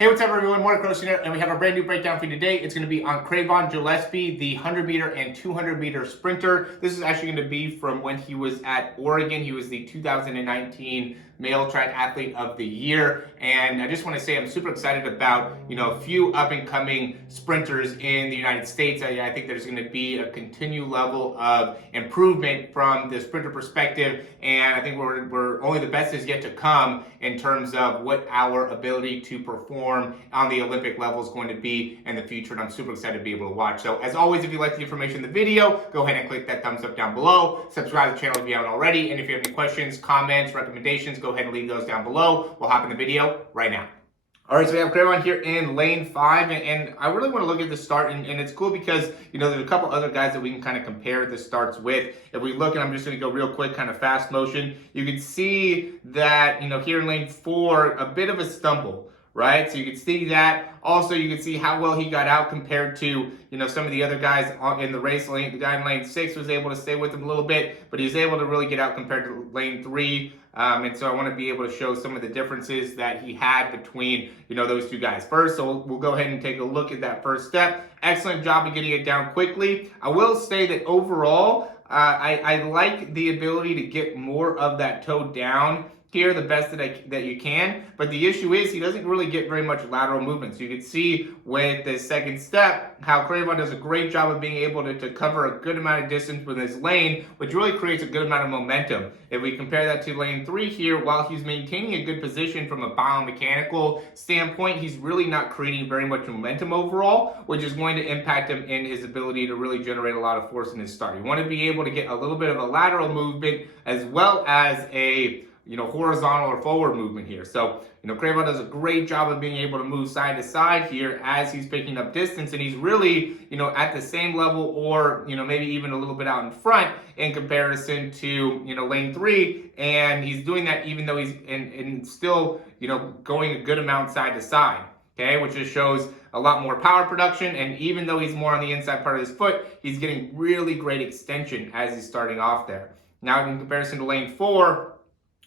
Hey, what's up everyone, Morey Croson here, and we have a brand new breakdown for you today. It's going to be on Cravon Gillespie, the 100 meter and 200 meter sprinter. This is actually going to be from when he was at Oregon. He was the 2019 Male Track Athlete of the Year, and I just want to say I'm super excited about, a few up and coming sprinters in the United States. I think there's going to be a continued level of improvement from the sprinter perspective, and I think we're only the best is yet to come in terms of what our ability to perform on the Olympic level is going to be in the future, and I'm super excited to be able to watch. So as always, if you like the information in the video, go ahead and click that thumbs up down below. Subscribe to the channel if you haven't already, and if you have any questions, comments, recommendations, go ahead and leave those down below. We'll hop in the video right now. All right, so we have Cravon here in lane 5, and I really want to look at the start, and it's cool because, there's a couple other guys that we can kind of compare the starts with. If we look, and I'm just going to go real quick, kind of fast motion, you can see that, here in lane 4, a bit of a stumble, right? So you can see that. Also, you can see how well he got out compared to, some of the other guys in the race lane. The guy in lane 6 was able to stay with him a little bit, but he was able to really get out compared to lane 3. And so I want to be able to show some of the differences that he had between, those two guys. First, so we'll go ahead and take a look at that first step. Excellent job of getting it down quickly. I will say that overall, I like the ability to get more of that toe down here the best that you can, but the issue is he doesn't really get very much lateral movement. So you can see with the second step how Cravon does a great job of being able to cover a good amount of distance with his lane, which really creates a good amount of momentum. If we compare that to lane 3 here, while he's maintaining a good position from a biomechanical standpoint, he's really not creating very much momentum overall, which is going to impact him in his ability to really generate a lot of force in his start. You want to be able to get a little bit of a lateral movement as well as a horizontal or forward movement here. So, Cravon does a great job of being able to move side to side here as he's picking up distance, and he's really, at the same level or, maybe even a little bit out in front in comparison to, lane 3, and he's doing that even though he's and still, going a good amount side to side, okay, which just shows a lot more power production, and even though he's more on the inside part of his foot, he's getting really great extension as he's starting off there. Now, in comparison to lane 4,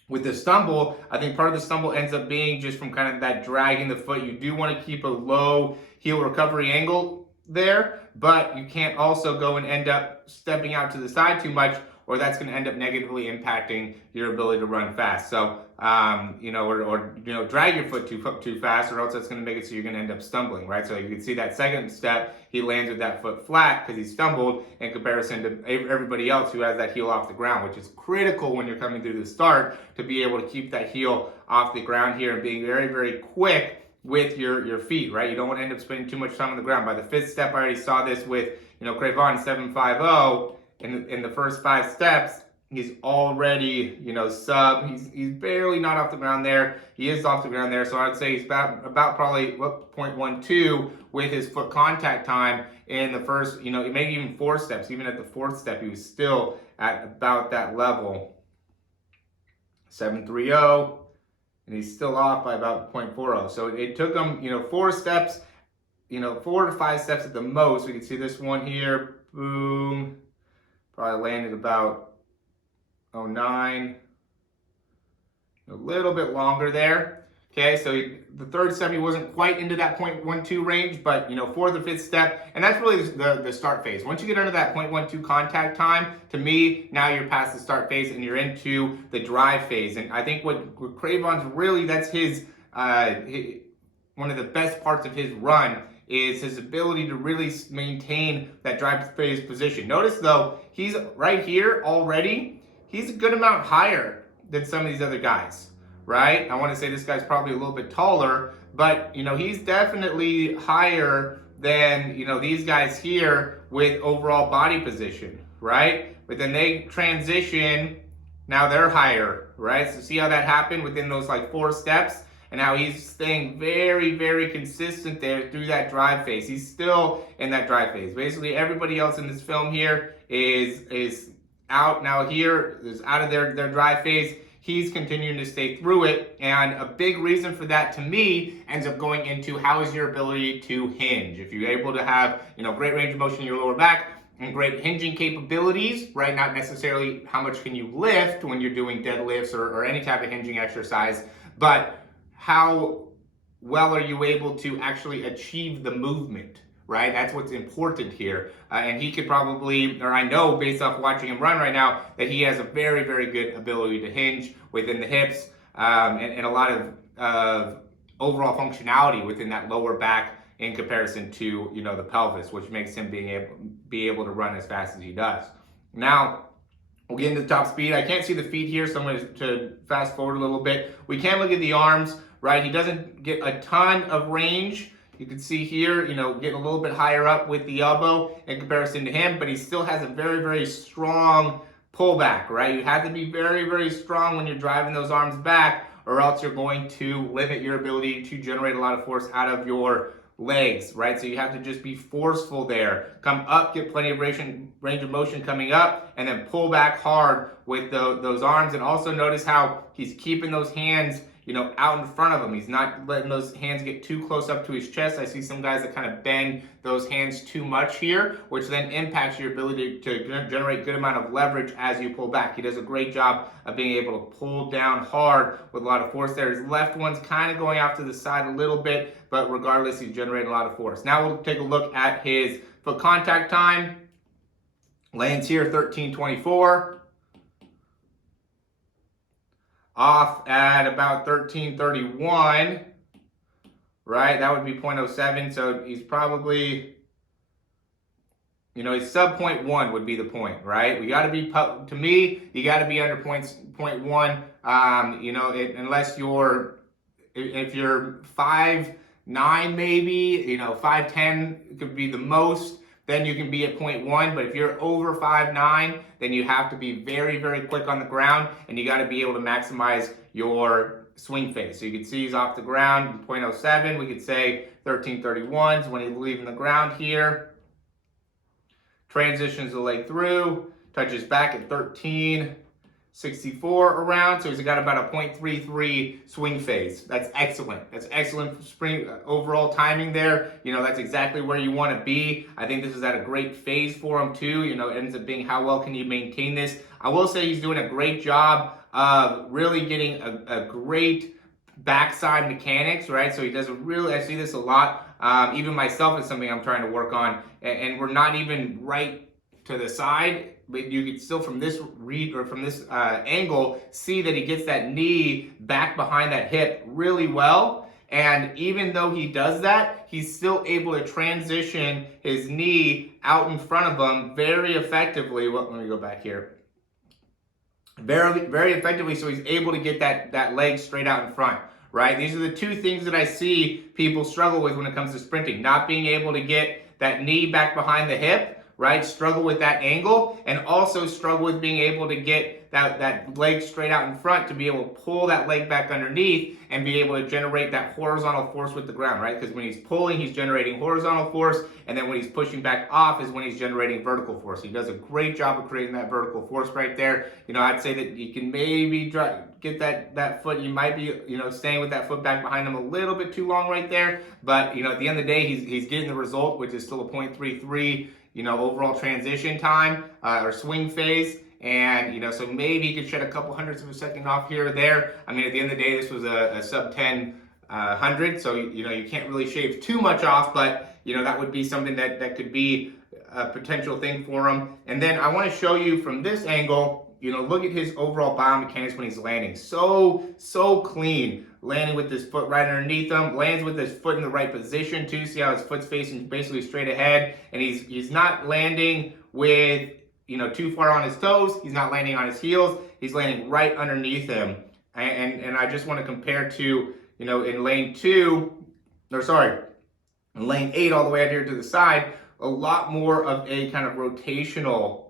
with the stumble, I think part of the stumble ends up being just from kind of that dragging the foot. You do want to keep a low heel recovery angle there, but you can't also go and end up stepping out to the side too much, or that's going to end up negatively impacting your ability to run fast. So, drag your foot too fast, or else that's going to make it so you're going to end up stumbling, right? So you can see that second step, he lands with that foot flat because he stumbled in comparison to everybody else who has that heel off the ground, which is critical when you're coming through the start to be able to keep that heel off the ground here and being very, very quick with your feet, right? You don't want to end up spending too much time on the ground. By the 5th step, I already saw this with, Cravon 750. In the first 5 steps, he's already, he's barely not off the ground there. He is off the ground there, so I'd say he's about probably 0.12 with his foot contact time in the first, maybe even 4 steps. Even at the 4th step, he was still at about that level. 730, and he's still off by about 0.40. So it took him, 4 steps, 4 to 5 steps at the most. We can see this one here, boom. Probably landed about 09, a little bit longer there. Okay, so the 3rd step, he wasn't quite into that 0.12 range, but 4th and 5th step, and that's really the start phase. Once you get under that 0.12 contact time, to me, now you're past the start phase and you're into the drive phase. And I think what Cravon's really, that's his one of the best parts of his run is his ability to really maintain that drive phase position. Notice though, he's right here already, he's a good amount higher than some of these other guys, right? I want to say this guy's probably a little bit taller, but he's definitely higher than, these guys here with overall body position, right? But then they transition, now they're higher, right? So see how that happened within those like 4 steps? And now he's staying very, very consistent there through that drive phase. He's still in that drive phase. Basically, everybody else in this film here is out now here, is out of their drive phase. He's continuing to stay through it. And a big reason for that, to me, ends up going into how is your ability to hinge. If you're able to have, great range of motion in your lower back, and great hinging capabilities, right? Not necessarily how much can you lift when you're doing deadlifts or any type of hinging exercise, but how well are you able to actually achieve the movement, right? That's what's important here. And he could probably, or I know based off watching him run right now, that he has a very, very good ability to hinge within the hips, and a lot of overall functionality within that lower back in comparison to, you know, the pelvis, which makes him be able to run as fast as he does. Now, we'll get into the top speed. I can't see the feet here, so I'm going to fast forward a little bit. We can look at the arms, right? He doesn't get a ton of range. You can see here, you know, getting a little bit higher up with the elbow in comparison to him, but he still has a very, very strong pullback, right? You have to be very, very strong when you're driving those arms back, or else you're going to limit your ability to generate a lot of force out of your legs, right? So you have to just be forceful there. Come up, get plenty of range of motion coming up, and then pull back hard with those arms. And also notice how he's keeping those hands, you know, out in front of him. He's not letting those hands get too close up to his chest. I see some guys that kind of bend those hands too much here, which then impacts your ability to generate a good amount of leverage as you pull back. He does a great job of being able to pull down hard with a lot of force there. His left one's kind of going off to the side a little bit, but regardless, he's generating a lot of force. Now we'll take a look at his foot contact time. Lands here 13:24. Off at about 13:31, right? That would be 0.07, so he's probably, you know, his sub 0.1 would be the point, right? We got to be, to me, you got to be under 0.1, you know, unless you're, if you're 5'9", maybe, you know, 5'10" could be the most, then you can be at 0.1, but if you're over 5'9", then you have to be very, very quick on the ground, and you got to be able to maximize your swing phase. So you can see he's off the ground, 0.07. We could say 13:31 is when he's leaving the ground here. Transitions the leg through, touches back at 13:64 around, so he's got about a 0.33 swing phase. That's excellent. That's excellent spring overall timing there. You know, that's exactly where you want to be. I think this is at a great phase for him too. You know, it ends up being how well can you maintain this. I will say he's doing a great job of really getting a great backside mechanics, right? So he does I see this a lot. Even myself is something I'm trying to work on, and we're not even right to the side, but you can still from this angle see that he gets that knee back behind that hip really well. And even though he does that, he's still able to transition his knee out in front of him very effectively. Well, let me go back here. Very, very effectively, so he's able to get that leg straight out in front, right? These are the two things that I see people struggle with when it comes to sprinting. Not being able to get that knee back behind the hip, right? Struggle with that angle, and also struggle with being able to get that leg straight out in front to be able to pull that leg back underneath and be able to generate that horizontal force with the ground, right? Because when he's pulling, he's generating horizontal force, and then when he's pushing back off is when he's generating vertical force. He does a great job of creating that vertical force right there. You know, I'd say that you can maybe get that foot, you might be, you know, staying with that foot back behind him a little bit too long right there, but, you know, at the end of the day, he's getting the result, which is still a 0.33, you know, overall transition time or swing phase. And, you know, so maybe you could shed a couple hundredths of a second off here or there. I mean, at the end of the day, this was a sub 10 100, so, you know, you can't really shave too much off, but, you know, that would be something that could be a potential thing for him. And then I want to show you from this angle, you know, look at his overall biomechanics when he's landing. So clean. Landing with his foot right underneath him, lands with his foot in the right position too. See how his foot's facing basically straight ahead, and he's not landing with, you know, too far on his toes. He's not landing on his heels. He's landing right underneath him. And I just want to compare to, you know, in lane 8 all the way out here to the side, a lot more of a kind of rotational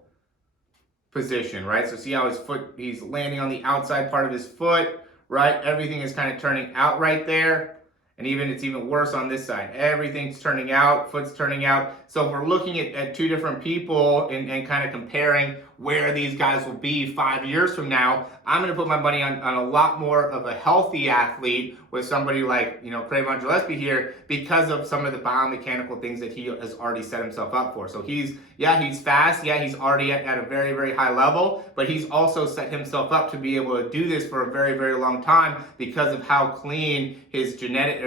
position, right? So see how his foot, he's landing on the outside part of his foot, right? Everything is kind of turning out right there. And it's even worse on this side. Everything's turning out, foot's turning out. So if we're looking at two different people and kind of comparing where these guys will be 5 years from now. I'm going to put my money on a lot more of a healthy athlete with somebody like, Cravon Gillespie here, because of some of the biomechanical things that he has already set himself up for. So he's fast. Yeah, he's already at a very, very high level, but he's also set himself up to be able to do this for a very, very long time because of how clean his genetic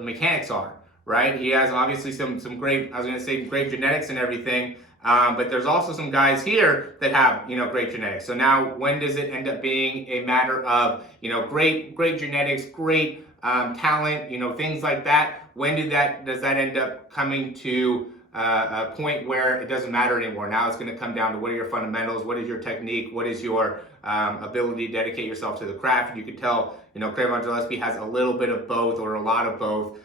mechanics are, right? He has obviously some great, great genetics and everything. But there's also some guys here that have, great genetics. So now when does it end up being a matter of, great genetics, great talent, things like that? When does that end up coming to a point where it doesn't matter anymore? Now it's going to come down to what are your fundamentals, what is your technique, what is your ability to dedicate yourself to the craft. And you can tell, Cravon Gillespie has a little bit of both, or a lot of both,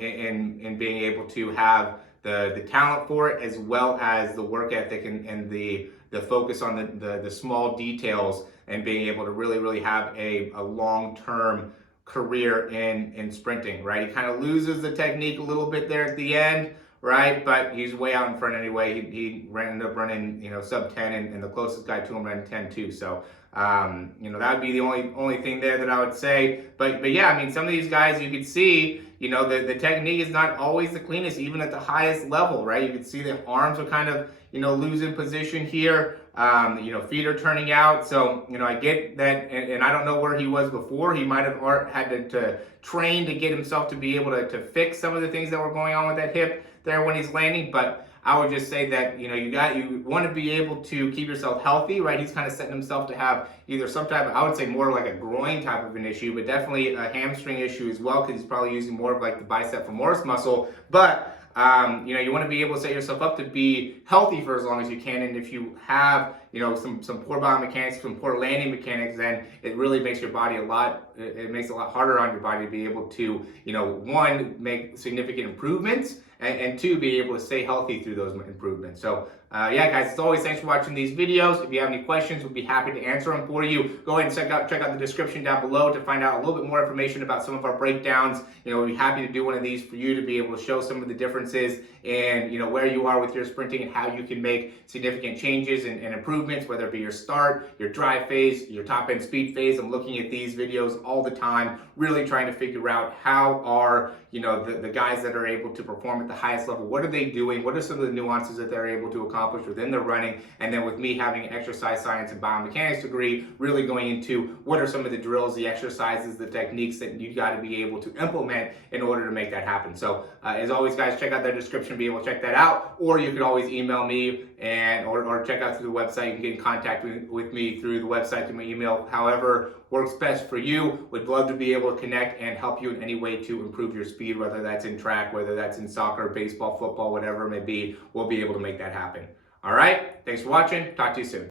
in being able to have the talent for it, as well as the work ethic and the focus on the small details, and being able to really have a long-term career in sprinting, right? He kind of loses the technique a little bit there at the end, right? But he's way out in front anyway. He ended up running, sub 10, and the closest guy to him ran 10 too. So, that would be the only thing there that I would say. But yeah, I mean, some of these guys you could see, the technique is not always the cleanest, even at the highest level, right? You can see the arms are kind of, losing position here. Feet are turning out. So, I get that, and I don't know where he was before. He might have had to train to get himself to be able to fix some of the things that were going on with that hip there when he's landing. But I would just say that, you want to be able to keep yourself healthy, right? He's kind of setting himself to have either some type of, I would say more like a groin type of an issue, but definitely a hamstring issue as well, because he's probably using more of like the bicep femoris muscle. But you want to be able to set yourself up to be healthy for as long as you can. And if you have, some poor biomechanics, some poor landing mechanics, then it really makes your body it makes it a lot harder on your body to be able to, one, make significant improvements, and two, be able to stay healthy through those improvements. So, yeah, guys, as always, thanks for watching these videos. If you have any questions, we'll be happy to answer them for you. Go ahead and check out the description down below to find out a little bit more information about some of our breakdowns. We'll be happy to do one of these for you to be able to show some of the differences and, where you are with your sprinting and how you can make significant changes and improvements, whether it be your start, your drive phase, your top end speed phase. I'm looking at these videos all the time, really trying to figure out how are, the guys that are able to perform at the highest level, what are they doing? What are some of the nuances that they're able to accomplish within their running? And then with me having an exercise science and biomechanics degree, really going into what are some of the drills, the exercises, the techniques that you got to be able to implement in order to make that happen. So as always, guys, check out the description, be able to check that out, or you could always email me or check out through the website. You can get in contact with me through the website, through my email, however works best for you. Would love to be able to connect and help you in any way to improve your speed, whether that's in track, whether that's in soccer, baseball, football, whatever it may be. We'll be able to make that happen. All right, thanks for watching. Talk to you soon.